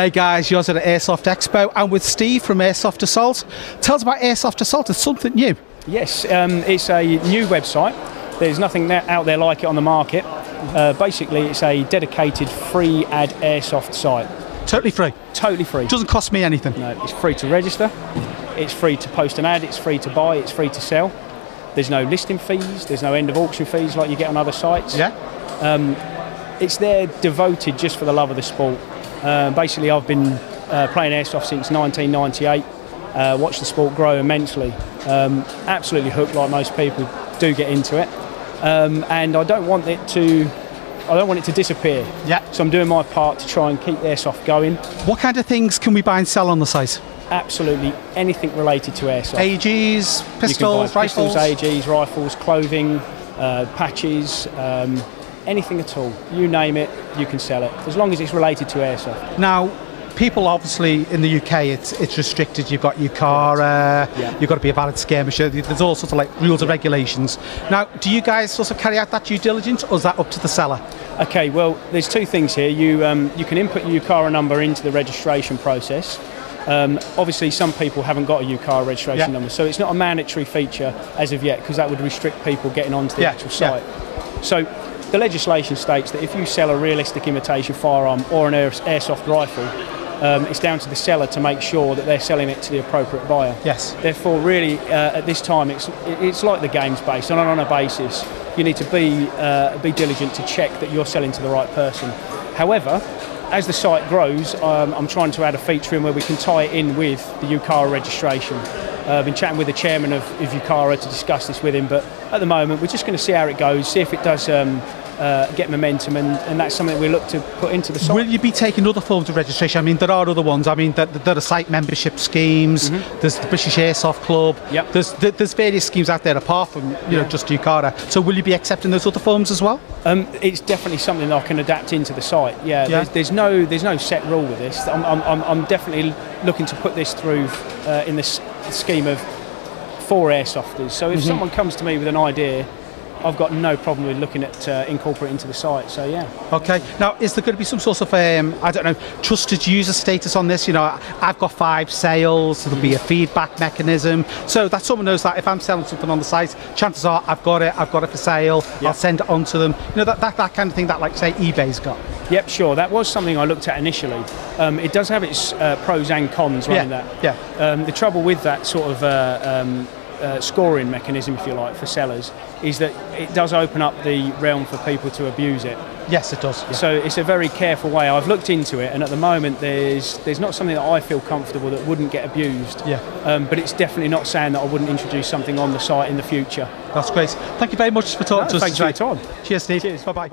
Hey guys, Yosser at Airsoft Expo. I'm with Steve from Airsoft Assault. Tell us about Airsoft Assault. It's something new. Yes, it's a new website. There's nothing out there like it on the market. Basically, it's a dedicated free ad airsoft site. Totally free? Totally free. Doesn't cost me anything? No, it's free to register. It's free to post an ad. It's free to buy. It's free to sell. There's no listing fees. There's no end of auction fees like you get on other sites. Yeah. It's there devoted just for the love of the sport. Basically, I've been playing airsoft since 1998. Watched the sport grow immensely. Absolutely hooked, like most people do get into it. And I don't want it to disappear. Yeah. So I'm doing my part to try and keep airsoft going. What kind of things can we buy and sell on the site? Absolutely anything related to airsoft. AGs, pistols, rifles? Pistols, AGs, rifles, clothing, patches, anything at all. You name it, you can sell it, as long as it's related to airsoft. Now, people obviously in the UK, it's restricted. You've got your car, you've got to be a valid skirmisher. There's all sorts of like rules and regulations. Now, do you guys sort of carry out that due diligence, or is that up to the seller? Okay, well, there's two things here. You can input your UCARA number into the registration process. Obviously, some people haven't got a UCARA registration number, so it's not a mandatory feature as of yet, because that would restrict people getting onto the actual site. So the legislation states that if you sell a realistic imitation firearm or an airsoft rifle, it's down to the seller to make sure that they're selling it to the appropriate buyer. Yes. Therefore, really, at this time, it's like the game's based on a basis. You need to be diligent to check that you're selling to the right person. However, as the site grows, I'm trying to add a feature in where we can tie it in with the UCARA registration. I've been chatting with the chairman of UCARA to discuss this with him, but at the moment we're just going to see how it goes, see if it does get momentum, and that's something we look to put into the site. Will you be taking other forms of registration? I mean, there are other ones. I mean, there are site membership schemes. There's the British Airsoft Club. Yep. There's various schemes out there apart from just UCARA. So will you be accepting those other forms as well? It's definitely something that I can adapt into the site. Yeah. There's no set rule with this. I'm definitely looking to put this through in this scheme of for airsofters. So if someone comes to me with an idea, I've got no problem with looking at incorporating into the site, so yeah. Okay, now is there going to be some sort of, I don't know, trusted user status on this? You know, I've got 5 sales, there'll be a feedback mechanism, so that someone knows that if I'm selling something on the site, chances are I've got it for sale, I'll send it on to them. You know, that kind of thing that, like, say, eBay's got. Yep, sure, that was something I looked at initially. It does have its pros and cons running that. Yeah. The trouble with that sort of scoring mechanism, if you like, for sellers, is that it does open up the realm for people to abuse it. Yes, it does. Yeah. So it's a very careful way. I've looked into it, and at the moment there's not something that I feel comfortable that wouldn't get abused. Yeah. But it's definitely not saying that I wouldn't introduce something on the site in the future. That's great. Thank you very much for talking to us. Thanks for your time. Cheers, Steve. Cheers. Bye-bye.